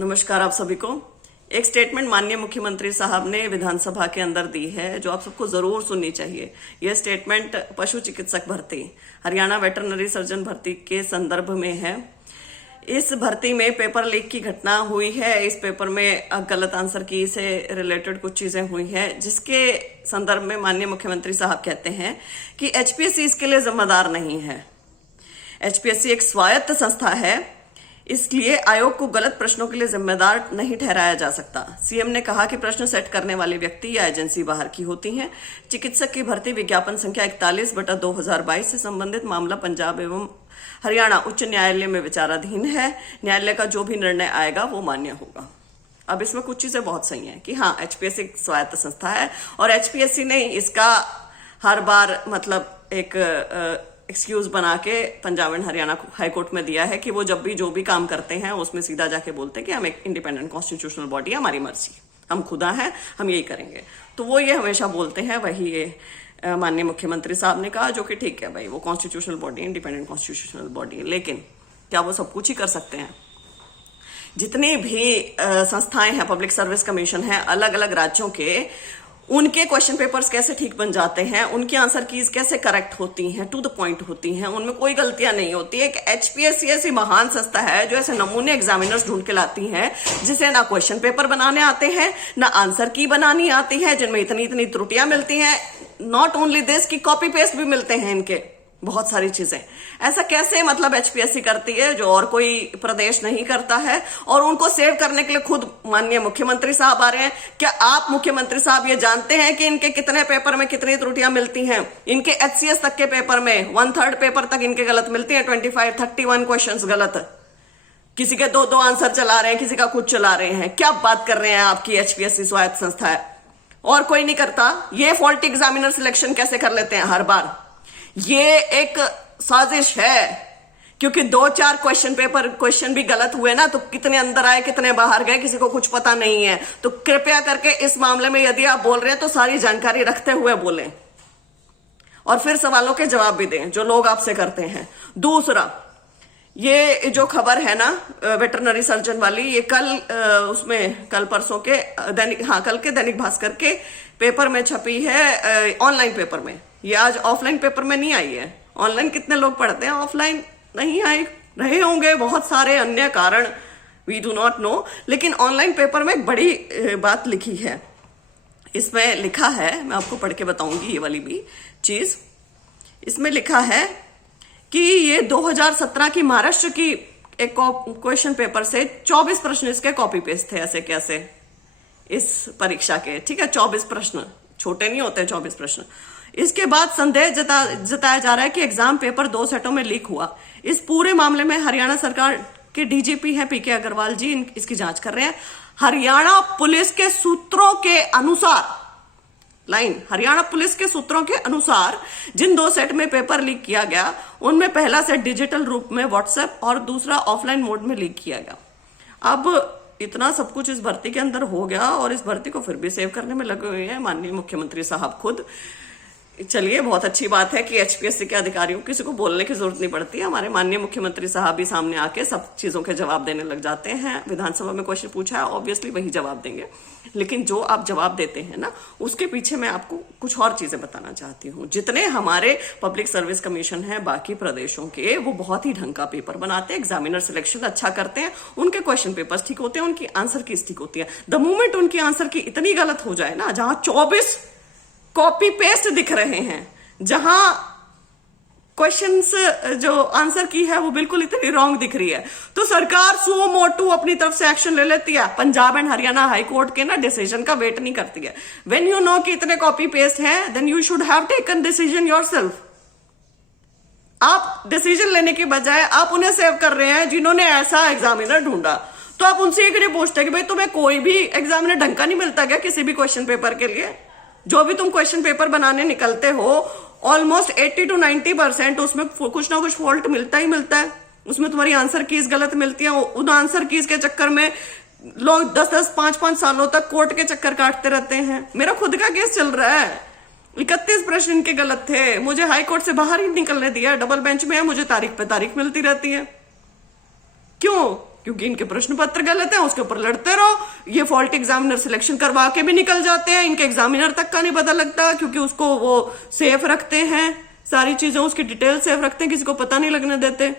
नमस्कार आप सभी को। एक स्टेटमेंट माननीय मुख्यमंत्री साहब ने विधानसभा के अंदर दी है जो आप सबको जरूर सुननी चाहिए। यह स्टेटमेंट पशु चिकित्सक भर्ती, हरियाणा वेटरनरी सर्जन भर्ती के संदर्भ में है। इस भर्ती में पेपर लीक की घटना हुई है। इस पेपर में गलत आंसर की से रिलेटेड कुछ चीजें हुई हैं, जिसके संदर्भ में माननीय मुख्यमंत्री साहब कहते हैं कि एचपीएससी इसके लिए जिम्मेदार नहीं है। एचपीएससी एक स्वायत्त संस्था है, इसलिए आयोग को गलत प्रश्नों के लिए जिम्मेदार नहीं ठहराया जा सकता। सीएम ने कहा कि प्रश्न सेट करने वाले व्यक्ति या एजेंसी बाहर की होती हैं। चिकित्सक की भर्ती विज्ञापन संख्या 41/2022 से संबंधित मामला पंजाब एवं हरियाणा उच्च न्यायालय में विचाराधीन है। न्यायालय का जो भी निर्णय आएगा वो मान्य होगा। अब इसमें कुछ चीजें बहुत सही हैं कि हाँ, एचपीएससी एक स्वायत्त संस्था है और एचपीएससी ने इसका हर बार मतलब एक एक्सक्यूज बना के पंजाब एंड हरियाणा हाईकोर्ट में दिया है कि वो जब भी जो भी काम करते हैं उसमें सीधा जाके बोलते हैं कि हम एक इंडिपेंडेंट कॉन्स्टिट्यूशनल बॉडी है, हमारी मर्जी, हम खुदा हैं, हम यही करेंगे। तो वो ये हमेशा बोलते हैं, वही ये माननीय मुख्यमंत्री साहब ने कहा, जो कि ठीक है भाई, वो constitutional body, independent constitutional body है। लेकिन क्या वो सब कुछ ही कर सकते हैं? जितनी भी संस्थाएं हैं, पब्लिक सर्विस कमीशन है अलग अलग राज्यों के, उनके क्वेश्चन पेपर्स कैसे ठीक बन जाते हैं, उनकी आंसर कीज कैसे करेक्ट होती हैं, टू द पॉइंट होती हैं, उनमें कोई गलतियां नहीं होती। एक एचपीएससी ऐसी महान संस्था है जो ऐसे नमूने एग्जामिनर्स ढूंढ के लाती है जिसे ना क्वेश्चन पेपर बनाने आते हैं, ना आंसर की बनानी आती है, जिनमें इतनी इतनी त्रुटियां मिलती हैं। नॉट ओनली दिस कि कॉपी पेस्ट भी मिलते हैं इनके, बहुत सारी चीजें। ऐसा कैसे मतलब एचपीएससी करती है जो और कोई प्रदेश नहीं करता है, और उनको सेव करने के लिए खुद माननीय मुख्यमंत्री साहब आ रहे हैं। क्या आप मुख्यमंत्री साहब ये जानते हैं कि इनके कितने पेपर में कितनी त्रुटियां मिलती हैं? इनके एचसीएस तक के पेपर में 1/3 पेपर तक इनके गलत मिलती है। 31 क्वेश्चन गलत, किसी के दो आंसर चला रहे हैं, किसी का कुछ चला रहे हैं। क्या बात कर रहे हैं? आपकी एचपीएससी स्वायत्त संस्था है और कोई नहीं करता। ये फॉल्टी एग्जामिनर सिलेक्शन कैसे कर लेते हैं हर बार? ये एक साजिश है, क्योंकि 2-4 क्वेश्चन भी गलत हुए ना, तो कितने अंदर आए कितने बाहर गए किसी को कुछ पता नहीं है। तो कृपया करके इस मामले में यदि आप बोल रहे हैं तो सारी जानकारी रखते हुए बोलें और फिर सवालों के जवाब भी दें जो लोग आपसे करते हैं। दूसरा, ये जो खबर है ना वेटरनरी सर्जन वाली, ये कल परसों के कल के दैनिक भास्कर के पेपर में छपी है, ऑनलाइन पेपर में। ये आज ऑफलाइन पेपर में नहीं आई है। ऑनलाइन कितने लोग पढ़ते हैं, ऑफलाइन नहीं आए रहे होंगे, बहुत सारे अन्य कारण, वी डू नॉट नो। लेकिन ऑनलाइन पेपर में एक बड़ी बात लिखी है। इसमें लिखा है, मैं आपको पढ़ के बताऊंगी ये वाली भी चीज। इसमें लिखा है कि ये 2017 की महाराष्ट्र की एक क्वेश्चन पेपर से 24 प्रश्न इसके कॉपी पेस्ट थे ऐसे कैसे इस परीक्षा के। ठीक है, 24 प्रश्न छोटे नहीं होते, 24 प्रश्न। इसके बाद संदेह जताया जा रहा है कि एग्जाम पेपर 2 सेटों में लीक हुआ। इस पूरे मामले में हरियाणा सरकार के डीजीपी हैं पीके अग्रवाल जी, इसकी जांच कर रहे हैं। हरियाणा पुलिस के सूत्रों के अनुसार, हरियाणा पुलिस के सूत्रों के अनुसार जिन 2 सेट में पेपर लीक किया गया, उनमें पहला सेट डिजिटल रूप में व्हाट्सएप और दूसरा ऑफलाइन मोड में लीक किया गया। अब इतना सब कुछ इस भर्ती के अंदर हो गया और इस भर्ती को फिर भी सेव करने में लगे हुए हैं माननीय मुख्यमंत्री साहब खुद। चलिए, बहुत अच्छी बात है कि एचपीएससी के अधिकारियों किसी को बोलने की जरूरत नहीं पड़ती। हमारे माननीय मुख्यमंत्री साहब भी सामने आके सब चीजों के जवाब देने लग जाते हैं। विधानसभा में क्वेश्चन पूछा है, ऑब्वियसली वही जवाब देंगे। लेकिन जो आप जवाब देते हैं ना, उसके पीछे मैं आपको कुछ और चीजें बताना चाहती हूँ। जितने हमारे पब्लिक सर्विस कमीशन है बाकी प्रदेशों के, वो बहुत ही ढंग का पेपर बनाते हैं, एग्जामिनर सिलेक्शन अच्छा करते हैं, उनके क्वेश्चन पेपर्स ठीक होते हैं, उनकी आंसर की ठीक होती है। द मोमेंट उनकी आंसर की इतनी गलत हो जाए ना, जहां 24 कॉपी पेस्ट दिख रहे हैं, जहां क्वेश्चंस जो आंसर की है वो बिल्कुल इतनी रॉन्ग दिख रही है, तो सरकार सो मोटू अपनी तरफ से एक्शन ले लेती है। Punjab and Haryana high court के ना डिसीजन का वेट नहीं करती है। व्हेन यू नो कि इतने कॉपी पेस्ट हैं, then you should have taken decision yourself. आप डिसीजन लेने के बजाय आप उन्हें सेव कर रहे हैं जिन्होंने ऐसा एग्जामिनर ढूंढा। तो आप उनसे एक नहीं पूछते कि भाई तुम्हें कोई भी एग्जामिनर ढंग का नहीं मिलता क्या किसी भी क्वेश्चन पेपर के लिए? जो भी तुम क्वेश्चन पेपर बनाने निकलते हो, ऑलमोस्ट 80 to 90% उसमें कुछ ना कुछ फॉल्ट मिलता ही मिलता है। उसमें तुम्हारी आंसर कीज गलत मिलती है। उन आंसर कीज के चक्कर में लोग 10-10, 5-5 सालों तक कोर्ट के चक्कर काटते रहते हैं। मेरा खुद का केस चल रहा है, 31 प्रश्न इनके गलत थे, मुझे हाई कोर्ट से बाहर ही निकलने दिया। डबल बेंच में है, मुझे तारीख पे तारीख मिलती रहती है। क्यों? क्योंकि इनके प्रश्न पत्र गलत है, उसके ऊपर लड़ते रहो। ये फॉल्ट एग्जामिनर सिलेक्शन करवा के भी निकल जाते हैं, इनके एग्जामिनर तक का नहीं पता लगता, क्योंकि उसको वो सेफ रखते हैं, सारी चीजें उसकी डिटेल सेफ रखते हैं, किसी को पता नहीं लगने देते।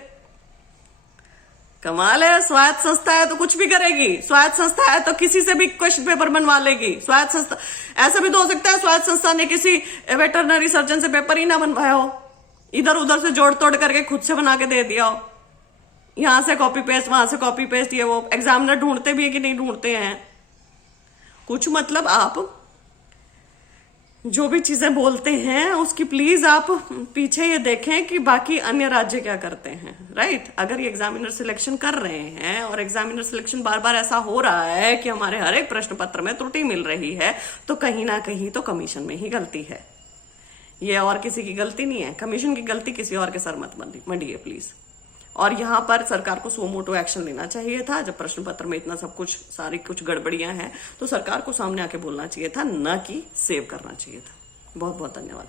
कमाल है। स्वायत्त संस्था है तो कुछ भी करेगी, स्वायत्त संस्था है तो किसी से भी क्वेश्चन पेपर बनवा लेगी। स्वायत्त संस्था, ऐसा भी तो हो सकता है स्वायत्त संस्था ने किसी वेटरनरी सर्जन से पेपर ही ना बनवाया हो, इधर उधर से जोड़ तोड़ करके खुद से बना के दे दिया हो, यहां से कॉपी पेस्ट वहां से कॉपी पेस्ट। ये वो एग्जामिनर ढूंढते भी है कि नहीं ढूंढते हैं कुछ। मतलब आप जो भी चीजें बोलते हैं उसकी प्लीज आप पीछे ये देखें कि बाकी अन्य राज्य क्या करते हैं, राइट। अगर ये एग्जामिनर सिलेक्शन कर रहे हैं और एग्जामिनर सिलेक्शन बार बार ऐसा हो रहा है कि हमारे हर एक प्रश्न पत्र में त्रुटि मिल रही है, तो कहीं ना कहीं तो कमीशन में ही गलती है, ये और किसी की गलती नहीं है। कमीशन की गलती किसी और के सर मत मंडिए प्लीज। और यहाँ पर सरकार को सो मोटो एक्शन लेना चाहिए था। जब प्रश्न पत्र में इतना सब कुछ सारी कुछ गड़बड़ियां हैं तो सरकार को सामने आके बोलना चाहिए था, न कि सेव करना चाहिए था। बहुत बहुत धन्यवाद।